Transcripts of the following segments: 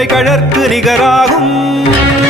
படைத்த கழற்கு நிகராகும்.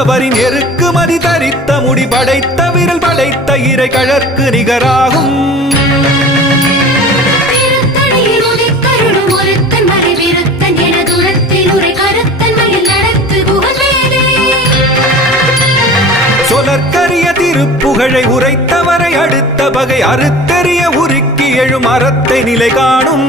முறுக்கவரின் எருக்கு மதி தரித்த முடி படைத்த விரல் படைத்த இறை கழற்கு நிகராகும். சொலற்கரிய திருப்புகழை உரைத்தவரை அடுத்த பகை அறுத்தெறிய உருக்கி எழும் அறத்தை நிலை காணும்.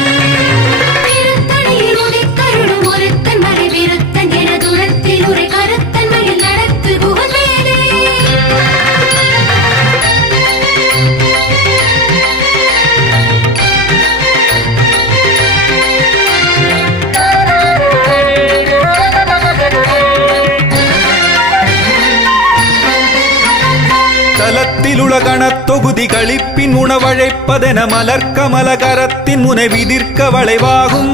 தொகுதி களிப்பின் உணவழைப்பதென மலர்க்கமல கரத்தின் முனை விதிர்க்க வளைவாகும்.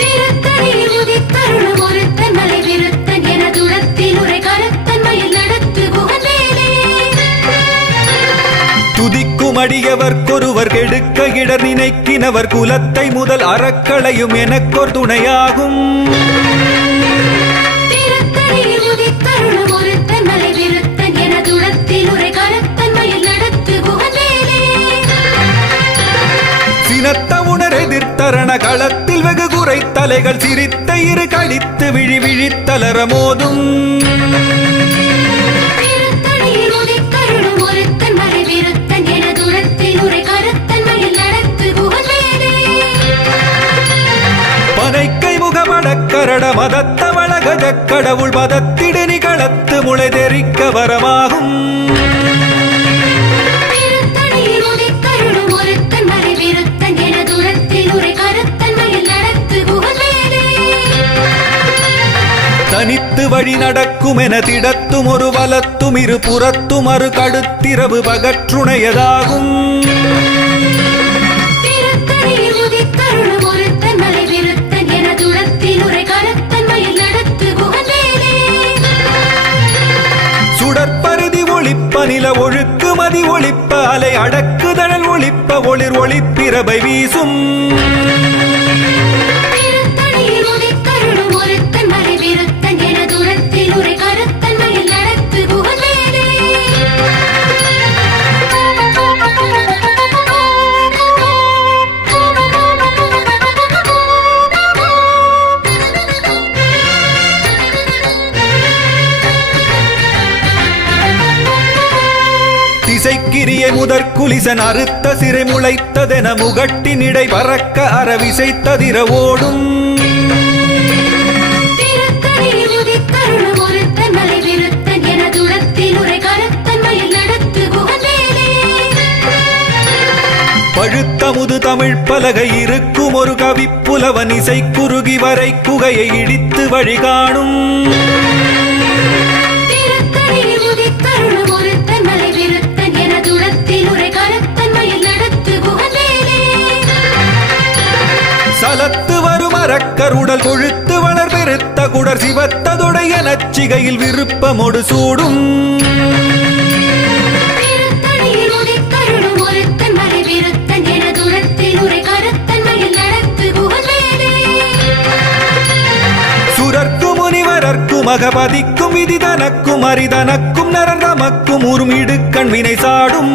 திருத்தணியில் உதித்தருளும் ஒருத்தன் மலை விருத்தன் என தூரத்தில் உரை கருத்தன் மயில் நடத்து குகவேலே துதிக்கும் அடியவர்க்கொருவர் கெடுக்க இடர் நினைக்கினவர் குலத்தை முதல் அறக்களையும் எனக்கொரு துணையாகும். களத்தில் தலைகள் சிரித்த இரு கழித்து விழி விழித்தலர மோதும். நடக்கும் என திடத்தும் ஒரு வலத்தும் இரு புறத்தும் அரு கடுத்திரவு பகற்றுணையதாகும். சுடற்பருதி ஒளிப்ப நில ஒழுக்கு மதி ஒளிப்ப அலை அடக்குதழல் ஒளிப்ப ஒளிர் ஒளிப்பிரபை வீசும் முதற் குலிசன் அறுத்த சிறை முளைத்ததென முகட்டின் இடை பறக்க ஓடும் மயில் நடத்து குகவேலே பழுத்தமுது தமிழ் பலகை இருக்கும் ஒரு கவிப்புலவன் இசை குறுகி வரை குகையை இடித்து வழிகாணும். அரக்கருடல் கொழுத்து வளர் பெருத்த குடர் சிவத்ததுடைய நச்சிகையில் விருப்பமொடு சூடும். அகபதிக்கும் விதி தனக்கும் அரிதனக்கும் நரர் தமக்கும் உருமிடு கண்வினை சாடும்.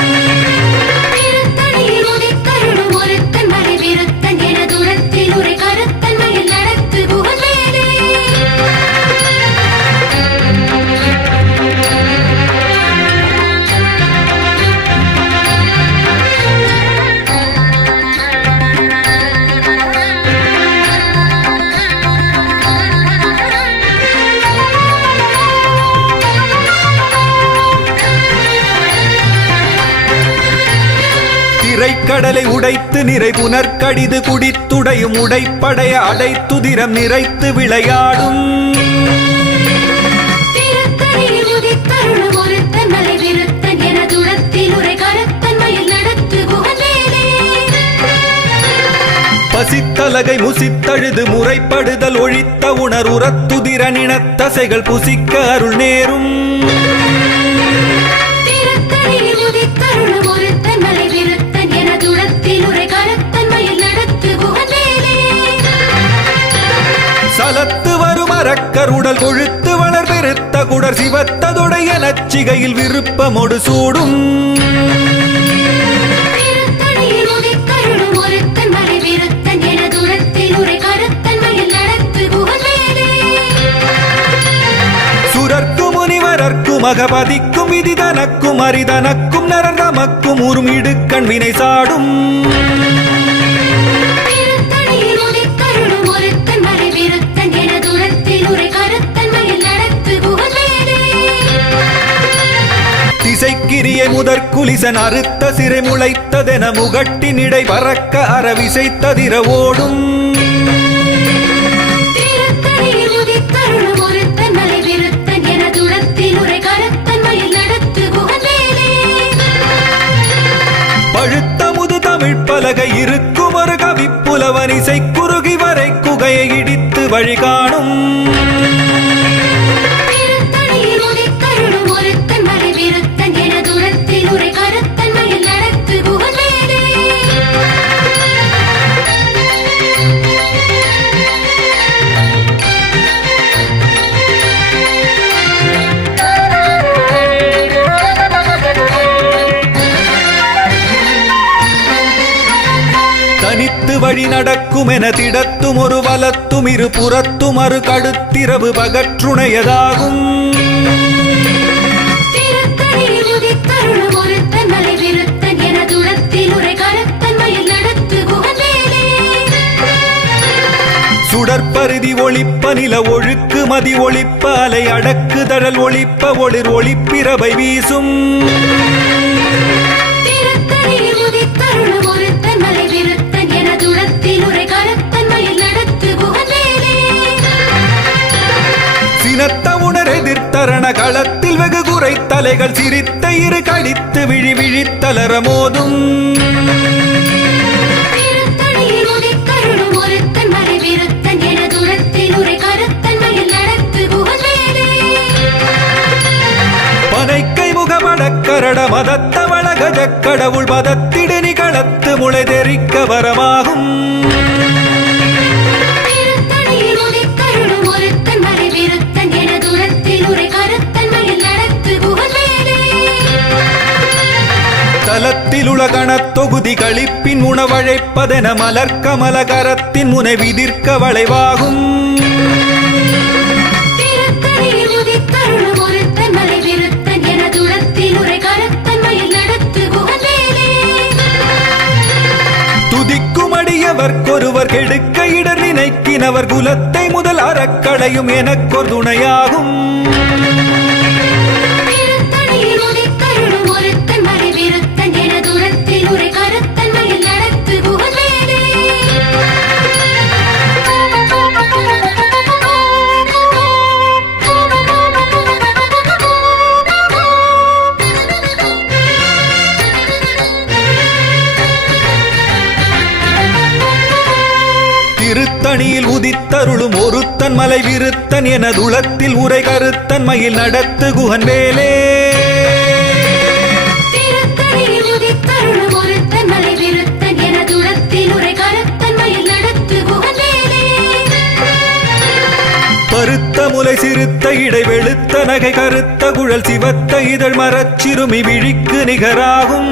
திரைக்கடலை உடைத்து நிறை புனர்கடிது குடித்துடையும் உடைப்படைய அடைத்துதிரம் நிறைத்து விளையாடும். பசித்தலகை முசித்தழுது முறைப்படுதல் ஒழித்த உணர் உரத்துதிர நினத்தசைகள் புசிக்க அருள் நேரும். அரக்கருடல் கொழுத்து வளர் பெருத்த குடர் சிவத்ததுடைய நச்சிகையில் விருப்பமொடு சூடும். திருத்தணியில் உதித்தருளும் ஒருத்தன் மலை விருத்தன் எனதுளத்தில் உரை கருத்தன்மையில் நடத்து திசைக்கிரிய முதற்குலிசன் அறுத்த சிறை முளைத்ததென முகட்டினிடை பறக்க ஓடும். கருத்தன்மையில் நடத்து குகந்தேலே பழுத்தமுது தமிழ் பலகை இருக்கும் ஒரு கவிப்புலவன் இசை குறுகி வரை குகையை இடித்து வழிகாணும். வழி நடக்கும் என திடத்தும் ஒரு வலத்தும் இரு புறத்தும் அரு கடுத்திரவு பகற்றுணையதாகும். சுடற்பருதி ஒளிப்ப நில ஒழுக்கு மதி ஒளிப்ப அலை அடக்கு தழல் ஒளிப்ப ஒளிர் ஒளிப்பிரபை வீசும். குறை தலைகள் சிரித்த இரு கடித்து விழி விழித்தலர மோதும். பனைக்கை முகமடக்கரட மதத்தவள கஜக் கடவுள் மதத்திடு நிகளத்து முளை தெரிக்க வரமாகும். களிப்பின் உணவழைப்பதென மலர்க்கமல கரத்தின் முனை விதிர்க்க வளைவாகும். திருத்தணியில் உதித்தருளும் ஒருத்தன் மலை விருத்தன் எனதுளத்தில் உரை கருத்தன் மயில் நடத்து குகவேலே துதிக்கும் அடியவர்க்கொருவர் கெடுக்க இடர் நினைக்கினவர் குலத்தை முதல் அறக்களையும் எனக்கொரு துணையாகும். திருத்தணியில் உதித்தருளும் ஒருத்தன் மலை விருத்தன் எனதுளத்தில் உரை கருத்தன் மயில் நடத்து குகன் வேலே பருத்த முலை சிறுத்த இடை வெளுத்த நகை கருத்த குழல் சிவத்த இதழ் மரச்சிறுமி விழிக்கு நிகராகும்.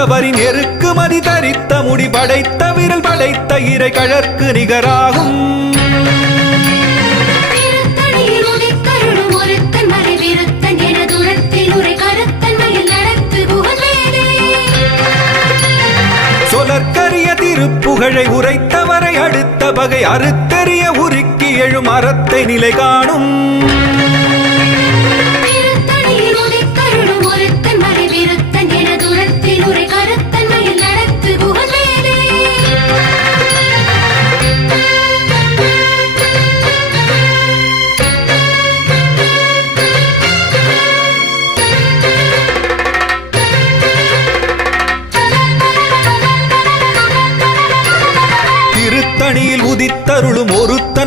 தருக்கினமன் முறுக்கவரின் எருக்கு மதி தரித்த முடி படைத்த விரல் படைத்த இறை கழற்கு நிகராகும். சொலற்கரிய திருப்புகழை உரைத்தவரை அடுத்த பகை அறுத்தெறிய உருக்கி எழும் அறத்தை நிலை காணும்.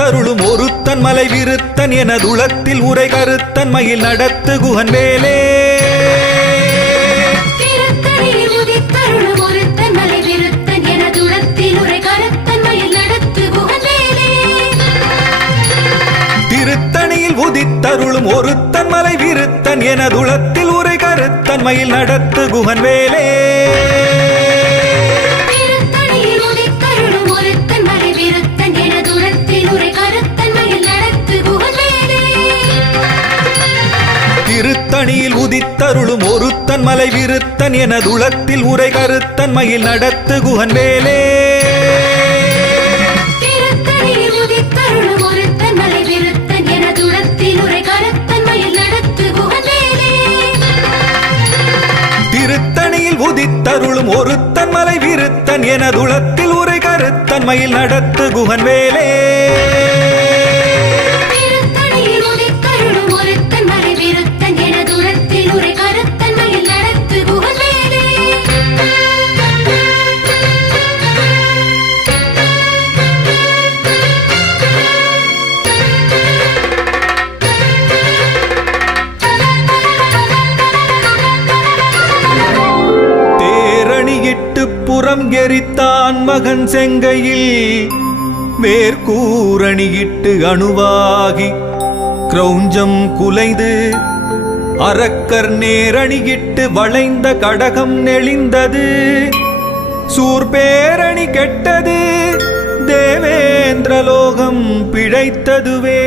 உதித்தருளும் ஒருத்தன் மலை விருத்தன் எனதுளத்தில் உரை கருத்தன் மயில் நடத்து குகன் வேலே திருத்தணியில் உதித்தருளும் ஒருத்தன் மலை விருத்தன் விருத்தன் எனதுளத்தில் உரை கருத்தன் மயில் நடத்து குகன் வேலே திருத்தணியில் உதித்தருளும் ஒருத்தன் மலை விருத்தன் எனதுளத்தில் உரை கருத்தன் மயில் நடத்து குகன் வேலே திருத்தணியில் உதித்தருளும் ஒருத்தன் மலை விருத்தன் எனதுளத்தில் உரை கருத்தன் மயில் நடத்து குகவேலே திருத்தணியில் மகன் செங்கையில் மேற்கூரணியிட்டு அணுவாகி கிரௌஞ்சம் குலைந்து அரக்கர் நேரணியிட்டு வளைந்த கடகம் நெளிந்தது. சூர்பேரணி கெட்டது தேவேந்திரலோகம் பிழைத்ததுவே.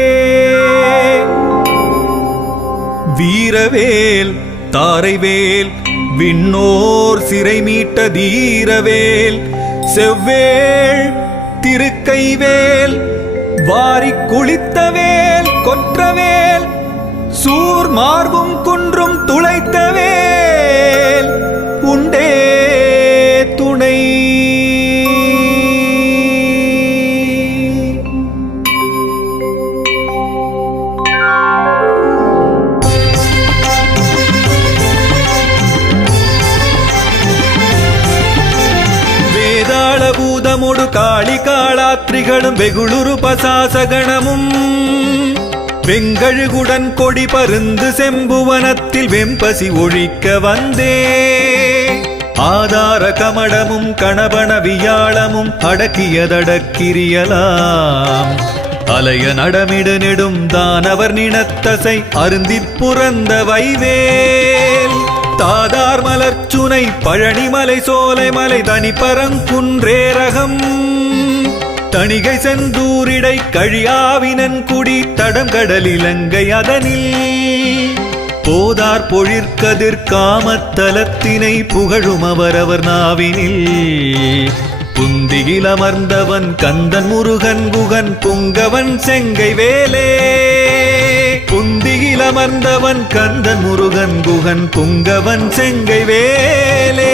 வீரவேல் தாரைவேல் விண்ணோர் சிறை மீட்ட தீரவேல் செவ்வேள் திருக்கைவேல் வாரி குளித்தவேல் கொற்றவேல் சூர் மார்பும் குன்றும் துளைத்தவேல் காளாத்ரிகளும் வெகுளுரு பசாசகணமும் வெங்கழுகுடன் கொடி பருந்து செம்புவனத்தில் வெம்பசி ஒழிக்க வந்தே. ஆதார கமடமும் கணபன வியாழமும் அடக்கியதடக்கிரியலாம் அலைய நடமிடு நெடும் தானவர் நினத்தசை அருந்திப் புறந்த வைவேல். தாதார் மலர்ச்சுனை பழனிமலை சோலைமலை தனிப்பரங்குன்றேரகம் தணிகை செந்தூரிடை கழியாவினன் குடி தடம் கடலிலங்கை அதனில். போதார் பொழிற்கதிர் காமத்தலத்தினை புகழும் அவரவர் நாவினில். புந்தியில் அமர்ந்தவன் கந்தன் முருகன் குகன் புங்கவன் செங்கை வேலே. புந்தியில் அமர்ந்தவன் கந்தன் முருகன் குகன் புங்கவன் செங்கை வேலே.